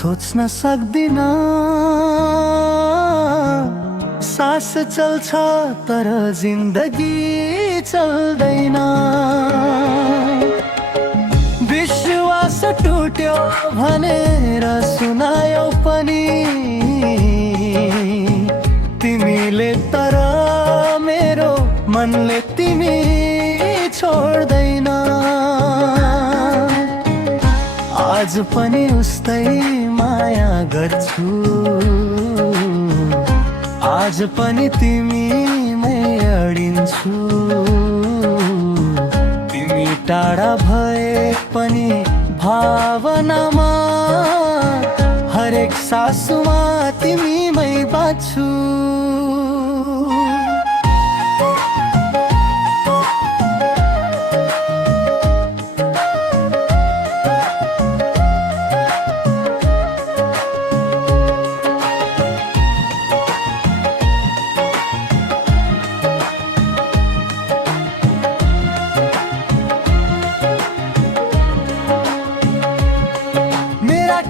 सोच्न सक्दिन, सास चल्छ तर जिन्दगी चल्दैन। विश्वास टुट्यो भनेर सुनायो पनि तिमीले, तर मेरो मनले तिमी छोड्दैन। आज पनि उस्तै माया गर्छु, आज पनि तिमीमै अडिन्छु। तिमी टाढा भए पनि भावनामा, हरेक सासुमा तिमीमै बाँच्छु।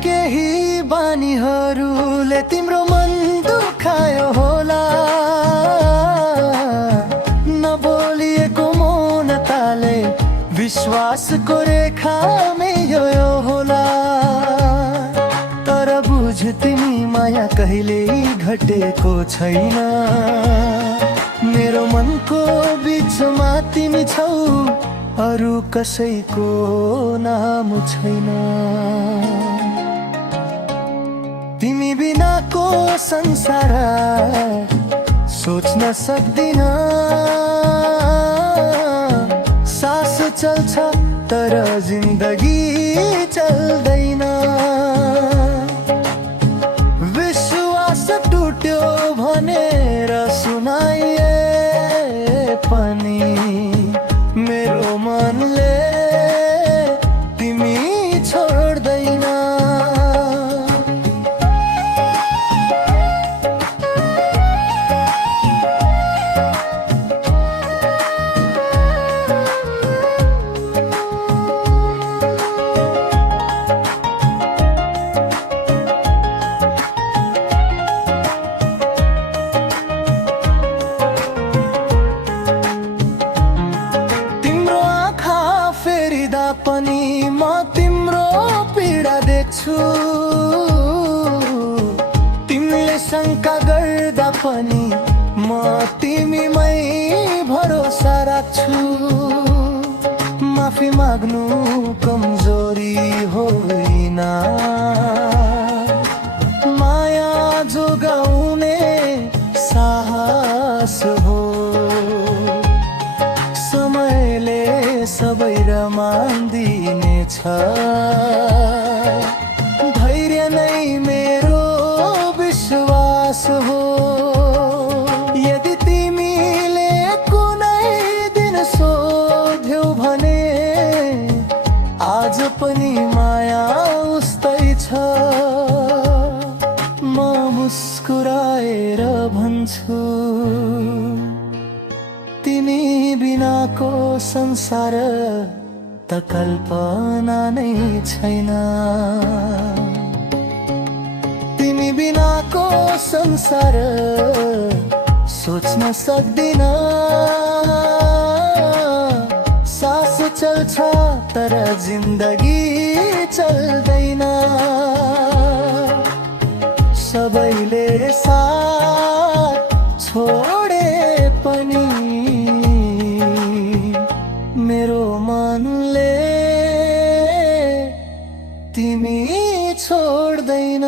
केही बानीहरूले तिम्रो मन दुखायो होला, नबोलिएको मौनताले विश्वासको रेखामै यो होला। तर बुझ तिमी माया कहिल्यै घटेको छैन, मेरो मनको बिचमा तिमी छौ, अरू कसैको नाम छैन। तिमी बिनाको संसार सोच्न सक्दिन, सास चल्छ तर जिन्दगी चल्दैन। विश्वास टुट्यो भनेर सुनाइए पनि मेरो मनले तिमी छोड्दैन। पनि म तिम्रो पीडा देख्छु, तिमीले शङ्का गर्दा पनि म तिमीमै भरोसा राख्छु। माफी माग्नु कमजोरी होइन, माया जोगाउने साहस हो। समयले सबै रमान्दिनेछ, धैर्य नै मेरो विश्वास हो। यदि तिमीले कुनै दिन सोध्यौ भने आज पनि माया उस्तै छ, म मुस्कुराएर भन्छु तिमी बिनाको संसार त कल्पना नै छैन। तिमी बिनाको संसार सोच्न सक्दिन, सास चल्छ तर जिन्दगी चल्दैन। सबैले साथ छोडे पनि मेरो मनले तिमी छोड्दैन।